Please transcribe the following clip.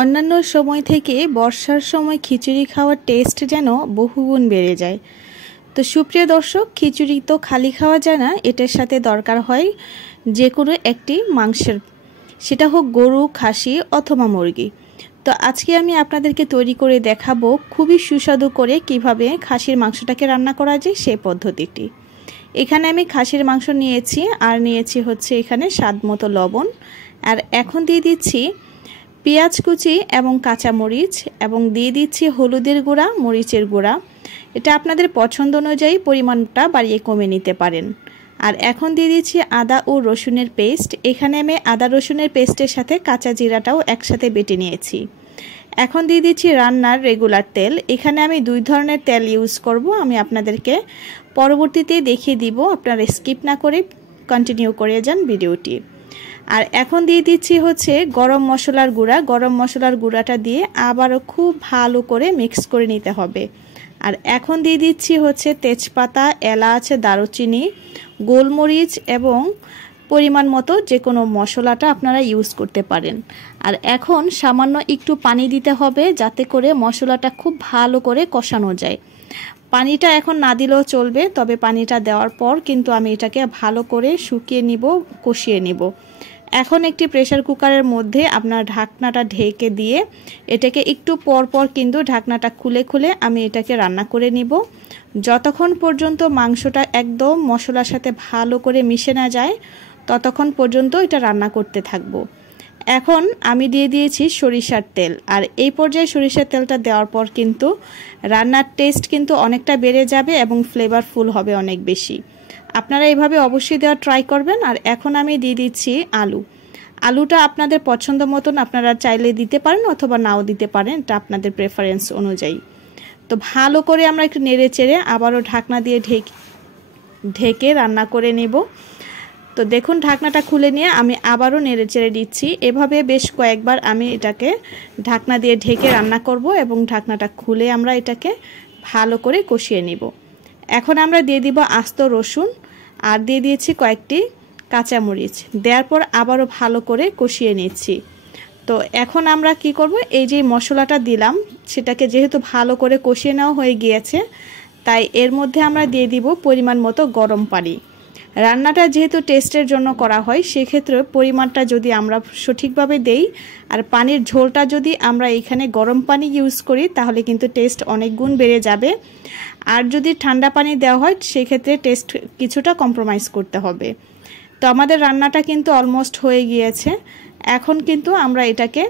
অন্যান্য সময় থেকে বর্ষার সময় খিচুড়ি খাওয়ার টেস্ট যেন বহুগুণ বেড়ে যায়। তো সুপ্রিয় দর্শক, খিচুড়ি তো খালি খাওয়া যায় না, এটার সাথে দরকার হয় যে কোনো একটি মাংসের, সেটা হোক গরু, খাসি অথবা মুরগি। তো আজকে আমি আপনাদেরকে তৈরি করে দেখাবো খুবই সুস্বাদু করে কিভাবে খাসির মাংসটাকে রান্না করা যায় সেই পদ্ধতিটি। এখানে আমি খাসির মাংস নিয়েছি আর নিয়েছি হচ্ছে এখানে স্বাদ মতো লবণ, আর এখন দিয়ে দিচ্ছি পেঁয়াজ কুচি এবং কাঁচামরিচ, এবং দিয়ে দিচ্ছি হলুদের গুঁড়া, মরিচের গুঁড়া। এটা আপনাদের পছন্দ অনুযায়ী পরিমাণটা বাড়িয়ে কমে নিতে পারেন। আর এখন দিয়ে দিচ্ছি আদা ও রসুনের পেস্ট। এখানে আমি আদা রসুনের পেস্টের সাথে কাঁচা জিরাটাও একসাথে বেটে নিয়েছি। এখন দিয়ে দিচ্ছি রান্নার রেগুলার তেল। এখানে আমি 2 ধরনের তেল ইউজ করব, আমি আপনাদেরকে পরবর্তীতে দেখিয়ে দিব, আপনারা স্কিপ না করে কন্টিনিউ করে যান ভিডিওটি। আর এখন দিয়ে দিচ্ছি হচ্ছে গরম মশলার গুঁড়া। গরম মশলার গুঁড়াটা দিয়ে আবারও খুব ভালো করে মিক্স করে নিতে হবে। আর এখন দিয়ে দিচ্ছি হচ্ছে তেজপাতা, এলাচ, দারুচিনি, গোলমরিচ এবং পরিমাণ মতো যে কোনো মশলাটা আপনারা ইউজ করতে পারেন। আর এখন সামান্য একটু পানি দিতে হবে যাতে করে মশলাটা খুব ভালো করে কষানো যায়। পানিটা এখন না দিলেও চলবে, তবে পানিটা দেওয়ার পর কিন্তু আমি এটাকে ভালো করে শুকিয়ে নিব, কষিয়ে নিব। এখন একটি প্রেসার কুকারের মধ্যে আপনার ঢাকনাটা ঢেকে দিয়ে এটাকে একটু পর পর কিন্তু ঢাকনাটা খুলে খুলে আমি এটাকে রান্না করে নিব, যতক্ষণ পর্যন্ত মাংসটা একদম মশলার সাথে ভালো করে মিশে না যায় ততক্ষণ পর্যন্ত এটা রান্না করতে থাকবো। এখন আমি দিয়ে দিয়েছি সরিষার তেল, আর এই পর্যায়ে সরিষার তেলটা দেওয়ার পর কিন্তু রান্নার টেস্ট কিন্তু অনেকটা বেড়ে যাবে এবং ফ্লেভারফুল হবে অনেক বেশি। আপনারা এইভাবে অবশ্যই দেওয়ার ট্রাই করবেন। আর এখন আমি দিয়ে দিচ্ছি আলুটা আপনাদের পছন্দ মতন আপনারা চাইলে দিতে পারেন অথবা নাও দিতে পারেন, এটা আপনাদের প্রেফারেন্স অনুযায়ী। তো ভালো করে আমরা একটু নেড়ে চেড়ে আবারও ঢাকনা দিয়ে ঢেকে রান্না করে নেব। তো দেখুন ঢাকনাটা খুলে নিয়ে আমি আবারও নেড়ে চেড়ে দিচ্ছি। এভাবে বেশ কয়েকবার আমি এটাকে ঢাকনা দিয়ে ঢেকে রান্না করব এবং ঢাকনাটা খুলে আমরা এটাকে ভালো করে কষিয়ে নিব। এখন আমরা দিয়ে দিব আস্ত রসুন, আর দিয়ে দিয়েছি কয়েকটি কাঁচামরিচ। দেওয়ার পর আবারও ভালো করে কষিয়ে নিচ্ছি। তো এখন আমরা কি করব, এই যে মশলাটা দিলাম সেটাকে যেহেতু ভালো করে কষিয়ে নেওয়া হয়ে গিয়েছে, তাই এর মধ্যে আমরা দিয়ে দিব পরিমাণ মতো গরম পানি। রান্নাটা যেহেতু টেস্টের জন্য করা হয়, সেক্ষেত্রে পরিমাণটা যদি আমরা সঠিকভাবে দেই আর পানির ঝোলটা যদি আমরা এখানে গরম পানি ইউজ করি তাহলে কিন্তু টেস্ট অনেক গুণ বেড়ে যাবে। আর যদি ঠান্ডা পানি দেওয়া হয় সেক্ষেত্রে টেস্ট কিছুটা কম্প্রোমাইজ করতে হবে। তো আমাদের রান্নাটা কিন্তু অলমোস্ট হয়ে গিয়েছে। এখন কিন্তু আমরা এটাকে